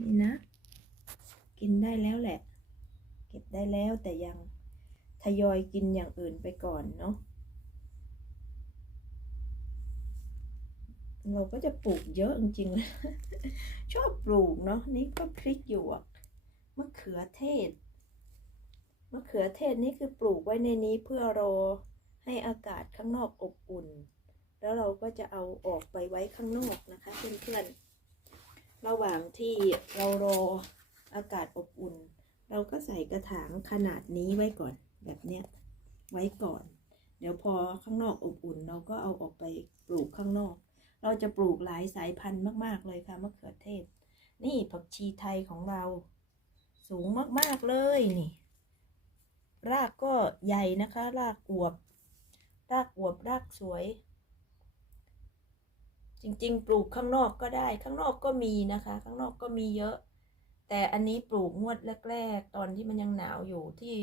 นี่นะ กินได้แล้วแหละ เก็บได้แล้วแต่ยังทยอยกินอย่างอื่นไปก่อนเนาะเราก็จะปลูกเยอะจริงๆเลยชอบปลูกเนาะนี่ก็พริกหยวกมะเขือเทศมะเขือเทศนี่คือปลูกไว้ในนี้เพื่อรอให้อากาศข้างนอกอบอุ่น แล้วเราก็จะเอาออกไปไว้ข้างนอกนะคะเพื่อนๆ ระหว่างที่เรารออากาศอบอุ่น เราก็ใส่กระถางขนาดนี้ไว้ก่อนแบบเนี้ยไว้ก่อน เดี๋ยวพอข้างนอกอบอุ่น เราก็เอาออกไปปลูกข้างนอก เราจะปลูกหลายสายพันธุ์มาก ๆ เลยค่ะมะเขือเทศ นี่ผักชีไทยของเรา สูงมาก ๆ เลยนี่ รากก็ใหญ่นะคะ รากอวบ รากอวบรากสวย จริง ๆ ปลูกข้างนอกก็ได้ ข้างนอกก็มีนะคะ ข้างนอกก็มีเยอะ แต่อันนี้ปลูกงวดแรกๆ ตอนที่มันยังหนาวอยู่ที่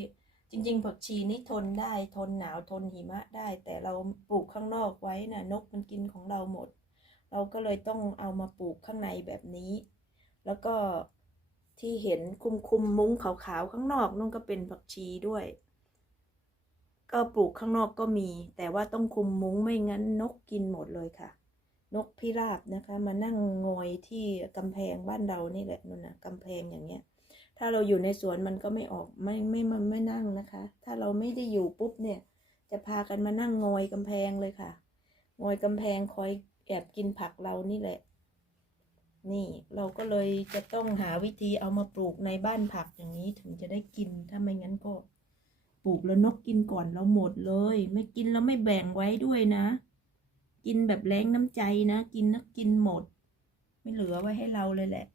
จริง ๆ ผักชีนี่ทนได้ทนหนาวทนหิมะได้ แต่เราปลูกข้างนอกไว้นะ่ะนกมันกินของเราหมด เราก็เลยต้องเอามาปลูกข้างในแบบนี้ แล้วก็ที่เห็นคุมคุมมุ้งขาวๆข้างนอกนู่นก็เป็นผักชีด้วย ก็ปลูกข้างนอกก็มี แต่ว่าต้องคุมมุ้งไม่งั้นนกกินหมดเลยค่ะ นกพิราบนะคะ มานั่งงอยที่กำแพงบ้านเรานี่แหละนู่นนะกำแพงอย่างเงี้ย ถ้าเราอยู่ในสวนมันก็ไม่ออกไม่ไม่มันไม่นั่งนะคะ ถ้าเราไม่ได้อยู่ปุ๊บเนี่ย จะพากันมานั่งงอยกำแพงเลยค่ะ งอยกำแพงคอยแอบกินผักเรานี่แหละ นี่เราก็เลยจะต้องหาวิธีเอามาปลูกในบ้านผักอย่างนี้ถึงจะได้กินถ้าไม่งั้นก็ปลูกแล้วนกกินก่อนเราหมดเลย ไม่กินแล้วไม่แบ่งไว้ด้วยนะ กินแบบแรงน้ำใจนะ กินนักกินหมด ไม่เหลือไว้ให้เราเลยแหละ